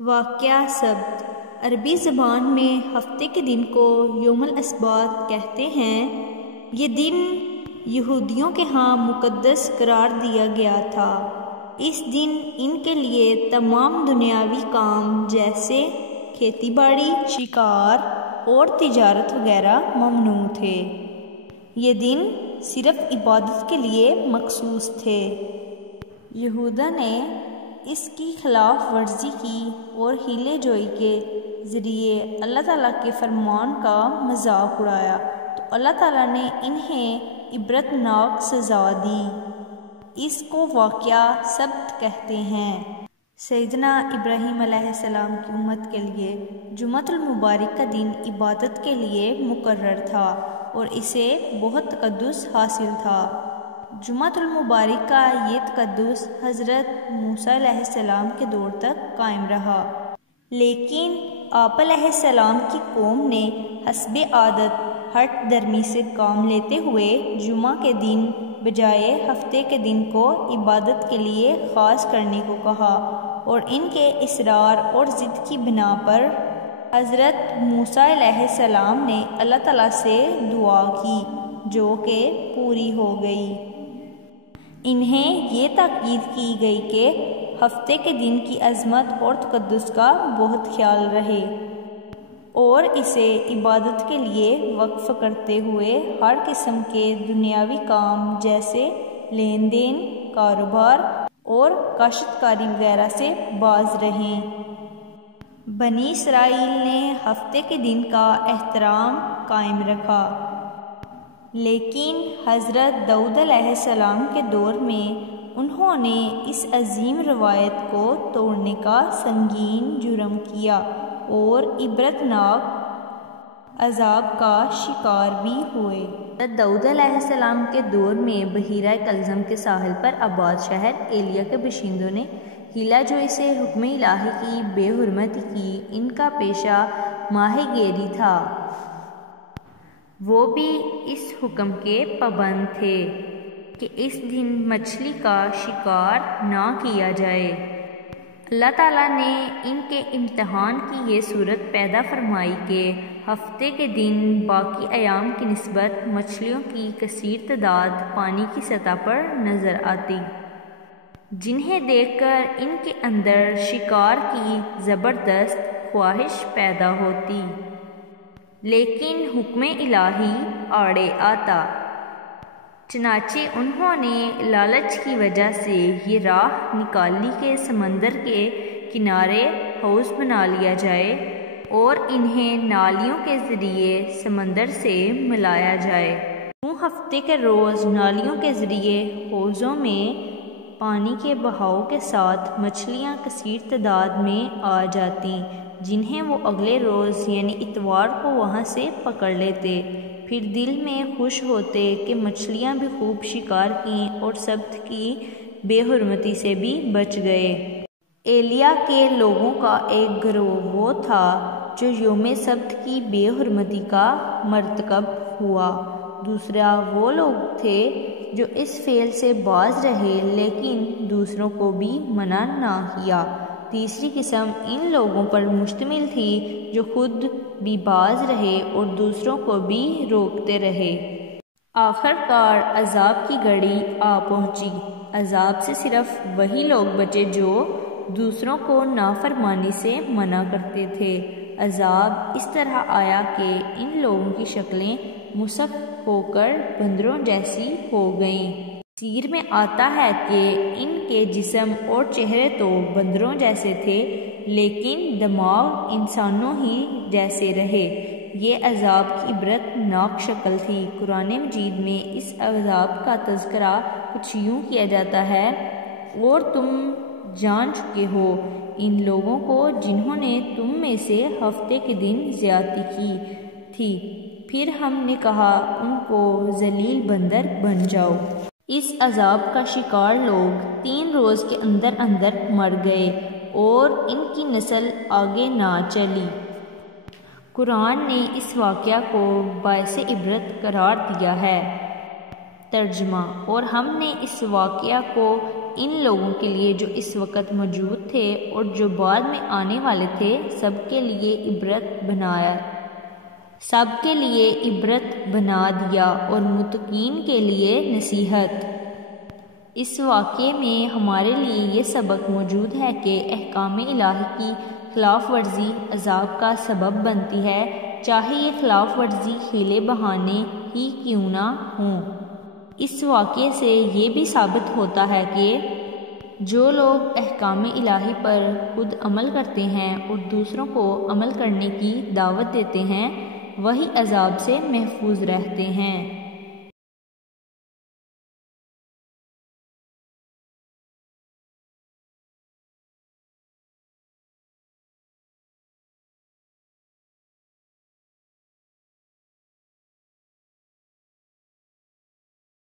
واقعہ سبت عربی زبان میں ہفتے کے دن کو یوم الاسبات کہتے ہیں۔ یہ دن یہودیوں کے ہاں مقدس قرار دیا گیا تھا۔ اس دن ان کے لیے تمام دنیاوی کام جیسے کھیتی باڑی، شکار اور تجارت وغیرہ ممنوع تھے۔ یہ دن صرف عبادت کے لیے مخصوص تھے۔ یہودا نے اس کی خلاف ورزی کی اور ہیلے جوئی کے ذریعے اللہ تعالیٰ کے فرمان کا مذاق اڑایا تو اللہ تعالیٰ نے انہیں عبرتناک سزا دی۔ اس کو واقعہ سبت کہتے ہیں۔ سیدنا ابراہیم علیہ السلام کی امت کے لیے جمعۃ المبارک کا دن عبادت کے لیے مقرر تھا اور اسے بہت تقدس حاصل تھا۔ جمعۃ المبارک کا یہ تقدس حضرت موسیٰ علیہ السلام کے دور تک قائم رہا، لیکن آپ علیہ السلام کی قوم نے حسب عادت ہٹ درمی سے کام لیتے ہوئے جمعہ کے دن بجائے ہفتے کے دن کو عبادت کے لیے خاص کرنے کو کہا، اور ان کے اصرار اور ضد کی بنا پر حضرت موسیٰ علیہ السلام نے اللہ تعالیٰ سے دعا کی جو کہ پوری ہو گئی۔ انہیں یہ تاکید کی گئی کہ ہفتے کے دن کی عظمت اور تقدس کا بہت خیال رہے اور اسے عبادت کے لیے وقف کرتے ہوئے ہر قسم کے دنیاوی کام جیسے لین دین، کاروبار اور کاشتکاری وغیرہ سے باز رہیں۔ بنی اسرائیل نے ہفتے کے دن کا احترام قائم رکھا، لیکن حضرت داؤد علیہ السلام کے دور میں انہوں نے اس عظیم روایت کو توڑنے کا سنگین جرم کیا اور عبرتناک عذاب کا شکار بھی ہوئے۔ حضرت داؤد علیہ السلام کے دور میں بحیرہ کلزم کے ساحل پر آباد شہر ایلیا کے باشندوں نے ہیلا جوئی سے حکم الہی کی بے حرمتی کی۔ ان کا پیشہ ماہی گیری تھا۔ وہ بھی اس حکم کے پابند تھے کہ اس دن مچھلی کا شکار نہ کیا جائے۔ اللہ تعالیٰ نے ان کے امتحان کی یہ صورت پیدا فرمائی کہ ہفتے کے دن باقی ایام کی نسبت مچھلیوں کی کثیر تعداد پانی کی سطح پر نظر آتی، جنہیں دیکھ کر ان کے اندر شکار کی زبردست خواہش پیدا ہوتی، لیکن حکم الہی آڑے آتا۔ چنانچہ انہوں نے لالچ کی وجہ سے یہ راہ نکالی کہ سمندر کے کنارے حوض بنا لیا جائے اور انہیں نالیوں کے ذریعے سمندر سے ملایا جائے۔ ہفتے کے روز نالیوں کے ذریعے حوضوں میں پانی کے بہاؤ کے ساتھ مچھلیاں کثیر تعداد میں آ جاتی، جنہیں وہ اگلے روز یعنی اتوار کو وہاں سے پکڑ لیتے۔ پھر دل میں خوش ہوتے کہ مچھلیاں بھی خوب شکار کیں اور سبت کی بے حرمتی سے بھی بچ گئے۔ ایلیا کے لوگوں کا ایک گروہ وہ تھا جو یوم سبت کی بے حرمتی کا مرتکب ہوا۔ دوسرا وہ لوگ تھے جو اس فعل سے باز رہے لیکن دوسروں کو بھی منع نہ کیا۔ تیسری قسم ان لوگوں پر مشتمل تھی جو خود بھی باز رہے اور دوسروں کو بھی روکتے رہے۔ آخر کار عذاب کی گھڑی آ پہنچی۔ عذاب سے صرف وہی لوگ بچے جو دوسروں کو نافرمانی سے منع کرتے تھے۔ عذاب اس طرح آیا کہ ان لوگوں کی شکلیں مسخ ہو کر بندروں جیسی ہو گئیں۔ سیر میں آتا ہے کہ ان کے جسم اور چہرے تو بندروں جیسے تھے لیکن دماغ انسانوں ہی جیسے رہے۔ یہ عذاب کی عبرتناک شکل تھی۔ قرآن مجید میں اس عذاب کا تذکرہ کچھ یوں کیا جاتا ہے، اور تم جان چکے ہو ان لوگوں کو جنہوں نے تم میں سے ہفتے کے دن زیادتی کی تھی، پھر ہم نے کہا ان کو ذلیل بندر بن جاؤ۔ اس عذاب کا شکار لوگ 3 روز کے اندر اندر مر گئے اور ان کی نسل آگے نہ چلی۔ قرآن نے اس واقعہ کو باعث عبرت قرار دیا ہے۔ ترجمہ: اور ہم نے اس واقعہ کو ان لوگوں کے لیے جو اس وقت موجود تھے اور جو بعد میں آنے والے تھے سب کے لیے عبرت بنا دیا اور متقین کے لیے نصیحت۔ اس واقعے میں ہمارے لیے یہ سبق موجود ہے کہ احکام الہی کی خلاف ورزی عذاب کا سبب بنتی ہے، چاہے یہ خلاف ورزی حیلے بہانے ہی کیوں نہ ہوں۔ اس واقعے سے یہ بھی ثابت ہوتا ہے کہ جو لوگ احکام الہی پر خود عمل کرتے ہیں اور دوسروں کو عمل کرنے کی دعوت دیتے ہیں وہی عذاب سے محفوظ رہتے ہیں۔